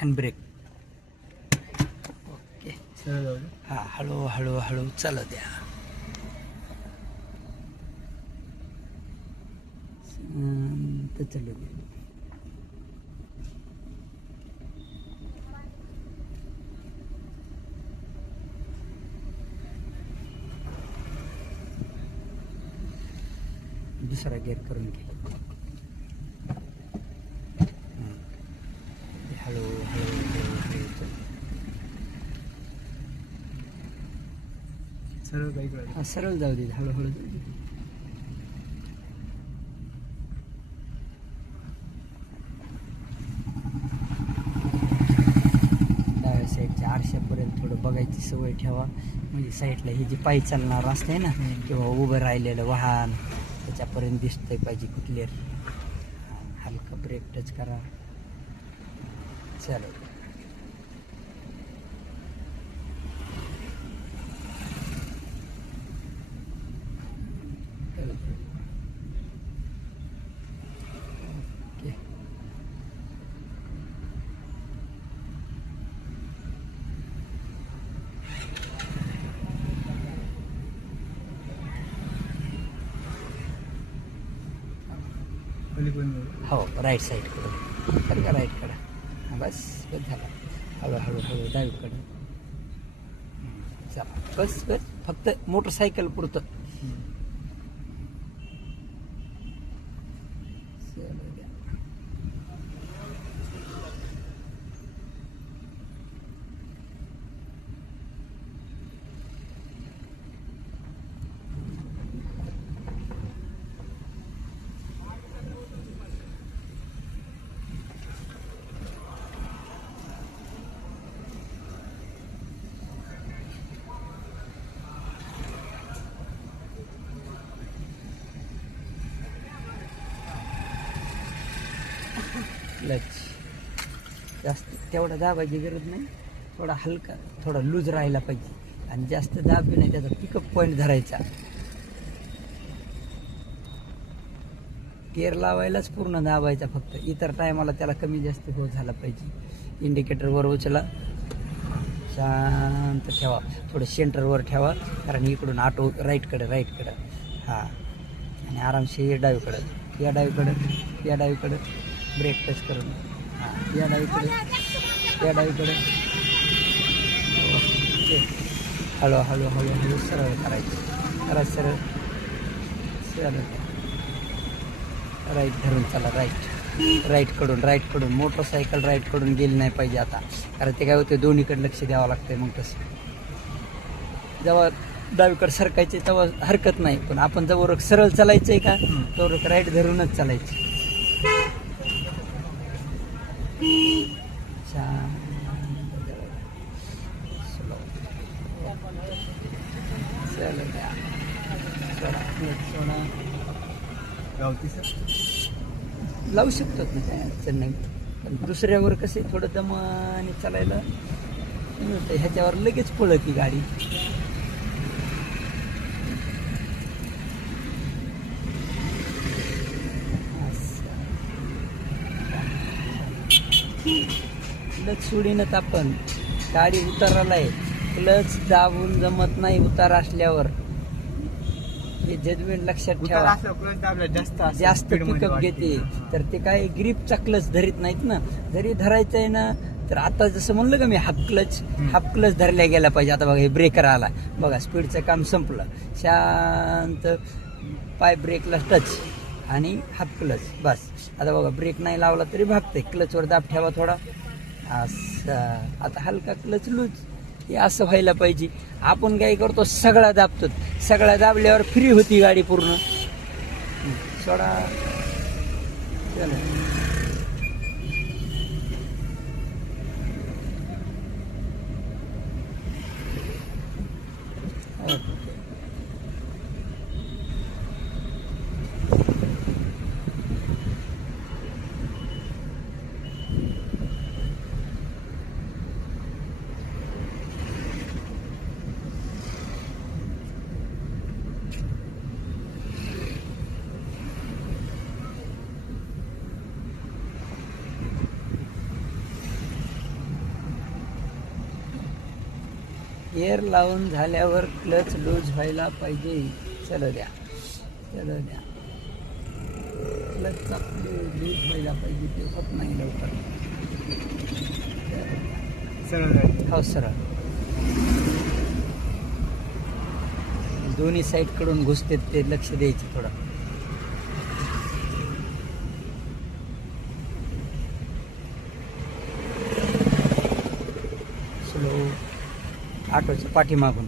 Handbrake. Okay. हां, हळू हळू हळू चालू द्या. तर चालू द्या. दुसरा गेअर करून घे. हळू हळू हळू हळू सरळ सरळ जाऊ दे. हळूहळू जाऊ दे. डाव्या साईडच्या आरशापर्यंत थोडं बघायची सवय ठेवा. म्हणजे साईडला ही जी पायी चालणार असते ना किंवा उभं राहिलेलं वाहन त्याच्यापर्यंत दिसतंय पाहिजे क्लिअर. हलका ब्रेक टच करा. चलो. ओके. हो, राईट साईडकडे कर का राईटकडे. हां, बस बस झाला. हळूहळू हळू डावीकडे. चला बस बस. फक्त मोटरसायकल पुरतं. क्लच जास्त तेवढा दाबायची गरज नाही. थोडा हलका थोडा लूज राहायला पाहिजे आणि जास्त दाब बी नाही. त्याचा पिकअप पॉईंट धरायचा. गेअर लावायलाच पूर्ण दाबायचा फक्त. इतर टायमाला त्याला कमी जास्त होत झाला पाहिजे. इंडिकेटरवर उचला. शांत ठेवा. थोडं सेंटरवर ठेवा कारण इकडून ऑटो राईटकडं. हां, आणि आरामशीर डावीकडं. या डावीकडं ब्रेक टच करून. हां, या डावीकडे. ओके. हळू हळू सरळ करायचं. करा सरळ. राईट धरून चला. राईटकडून मोटरसायकल राईटकडून गेली नाही पाहिजे आता. कारण ते काय होते दोन्हीकडे लक्ष द्यावं लागतंय. मग तसं जेव्हा डावीकडे सरकायचे तेव्हा हरकत नाही. पण आपण जवळ सरळ चालायचंय का तेवढं राईट धरूनच चालायचं. लावू शकतो ना, काय अडचण नाही. पण दुसऱ्यावर कसे थोडं दमाने चालायला मिळतं. ह्याच्यावर लगेच पळत की गाडी. क्लच सोडीनच आपण गाडी उताराला आहे. क्लच दाबून जमत नाही उतार असल्यावर. हे जजमेंट लक्षात ठेवा. जास्त पिकअप घेते तर ते काय ग्रीपचा क्लच धरीत नाहीत ना. जरी धरायचं आहे ना तर आता जसं म्हणलं का मी हाफ क्लच धरल्या गेला पाहिजे. आता बघा हे ब्रेकर आला बघा. स्पीडचं काम संपलं. शांत पाय ब्रेकला टच आणि हाफ क्लच बस. आता बघा ब्रेक नाही लावला तरी भागते. क्लचवर दाब ठेवा थोडा. असं आता हलका क्लच लूज. हे असं व्हायला पाहिजे. आपण काय करतो सगळा दाबतो. सगळा दाबल्यावर फ्री होती गाडी पूर्ण. सोडा. चला. एअर लावून झाल्यावर क्लच लूज व्हायला पाहिजे. चलो द्या. क्लचचा लूज व्हायला पाहिजे, ते होत नाही लवकर. हो सरळ. दोन्ही साईड कडून घुसते, ते लक्ष द्यायचं थोडं. स्लो. ऑटोच्या पाठीमागून.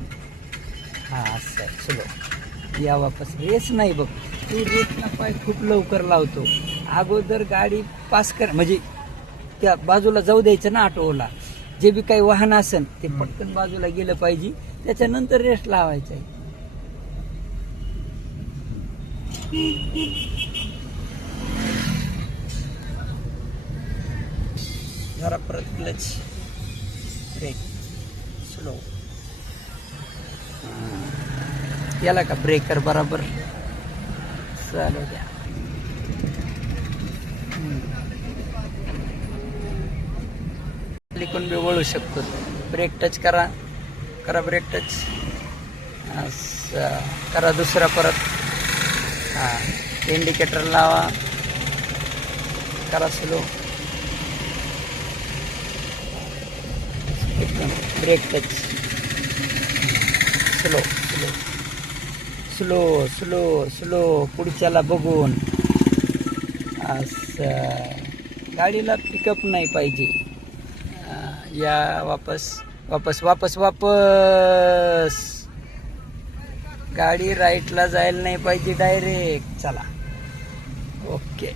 हा असं आहे. स्लो या. वापस रेस नाही बघ. तू रेसला पाय खूप लवकर लावतो. अगोदर गाडी पास कर, म्हणजे त्या बाजूला जाऊ द्यायचं ना ऑटोला. जे बी काही वाहन असेल ते पटकन बाजूला गेलं पाहिजे, त्याच्यानंतर रेस लावायचा आहे. जरा परत क्लच, ब्रेक, स्लो. याला का ब्रेकर बराबर चालू द्या. लिकून बी वळू शकतो. ब्रेक टच करा, ब्रेक टच. असं करा. दुसरा परत. हा इंडिकेटर लावा, करा स्लो. एकदम brake touch. Slow slow slow slow slow. पुढच्याला बघून. असं गाडीला पिकअप नाही पाहिजे. या वापस वापस वापस वापस. गाडी राईटला जायला नाही पाहिजे डायरेक्ट. चला ओके.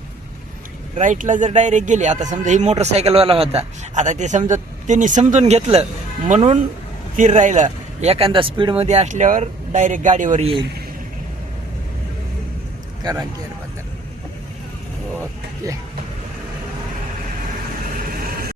राईटला जर डायरेक्ट गेली, आता समजा ही मोटरसायकलवाला होता, आता ते समजा त्यांनी समजून घेतलं म्हणून स्थिर राहिला. एखादा स्पीडमध्ये असल्यावर डायरेक्ट गाडीवर येईल. करा गिअर बदल. ओके.